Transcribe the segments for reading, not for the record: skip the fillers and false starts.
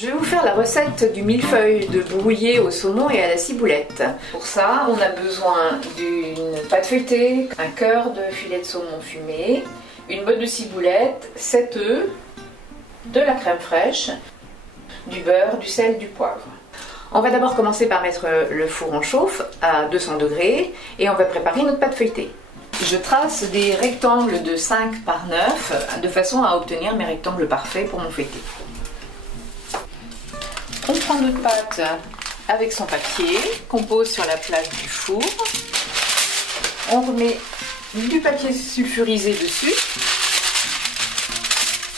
Je vais vous faire la recette du millefeuille de brouillé au saumon et à la ciboulette. Pour ça, on a besoin d'une pâte feuilletée, un cœur de filet de saumon fumé, une botte de ciboulette, 7 œufs, de la crème fraîche, du beurre, du sel, du poivre. On va d'abord commencer par mettre le four en chauffe à 200 degrés et on va préparer notre pâte feuilletée. Je trace des rectangles de 5 par 9 de façon à obtenir mes rectangles parfaits pour mon feuilleté. On prend notre pâte avec son papier qu'on pose sur la plaque du four. On remet du papier sulfurisé dessus.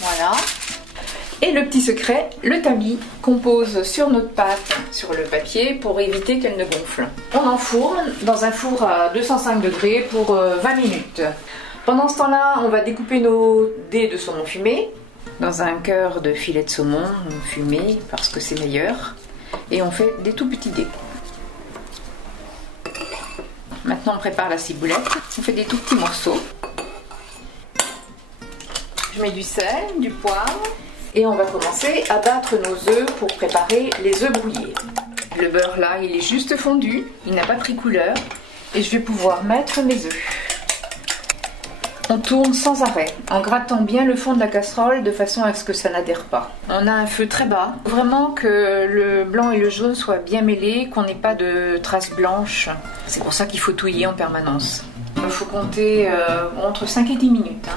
Voilà. Et le petit secret, le tamis qu'on pose sur notre pâte, sur le papier, pour éviter qu'elle ne gonfle. On enfourne dans un four à 205 degrés pour 20 minutes. Pendant ce temps-là, on va découper nos dés de saumon fumé dans un cœur de filet de saumon fumé parce que c'est meilleur. Et on fait des tout petits dés. Maintenant, on prépare la ciboulette. On fait des tout petits morceaux. Je mets du sel, du poivre. Et on va commencer à battre nos œufs pour préparer les œufs brouillés. Le beurre là, il est juste fondu, il n'a pas pris couleur. Et je vais pouvoir mettre mes œufs. On tourne sans arrêt, en grattant bien le fond de la casserole de façon à ce que ça n'adhère pas. On a un feu très bas, vraiment que le blanc et le jaune soient bien mêlés, qu'on n'ait pas de traces blanches. C'est pour ça qu'il faut touiller en permanence. Il faut compter entre 5 et 10 minutes.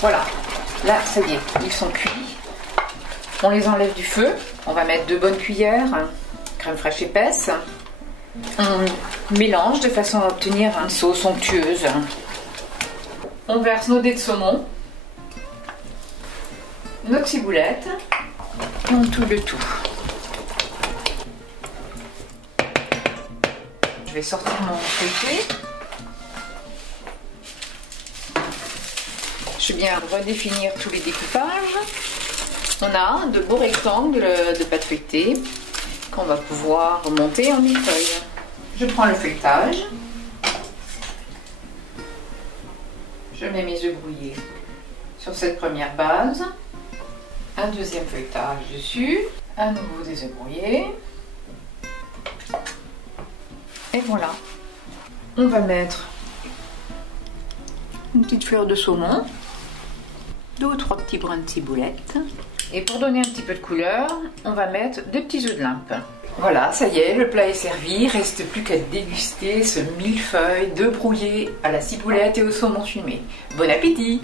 Voilà, là ça y est, ils sont cuits. On les enlève du feu, on va mettre 2 bonnes cuillères, crème fraîche épaisse. On mélange de façon à obtenir une sauce onctueuse. On verse nos dés de saumon, notre ciboulette, et on touille le tout. Je vais sortir mon feuilleté. Je vais bien redéfinir tous les découpages. On a de beaux rectangles de pâte feuilletée qu'on va pouvoir monter en millefeuille. Je prends le feuilletage. Je mets mes œufs brouillés sur cette première base, un deuxième feuilletage dessus, à nouveau des œufs brouillés, et voilà. On va mettre une petite fleur de saumon, 2 ou 3 petits brins de ciboulette, et pour donner un petit peu de couleur, on va mettre des petits œufs de limpe. Voilà, ça y est, le plat est servi, il ne reste plus qu'à déguster ce millefeuille de brouillé à la ciboulette et au saumon fumé. Bon appétit!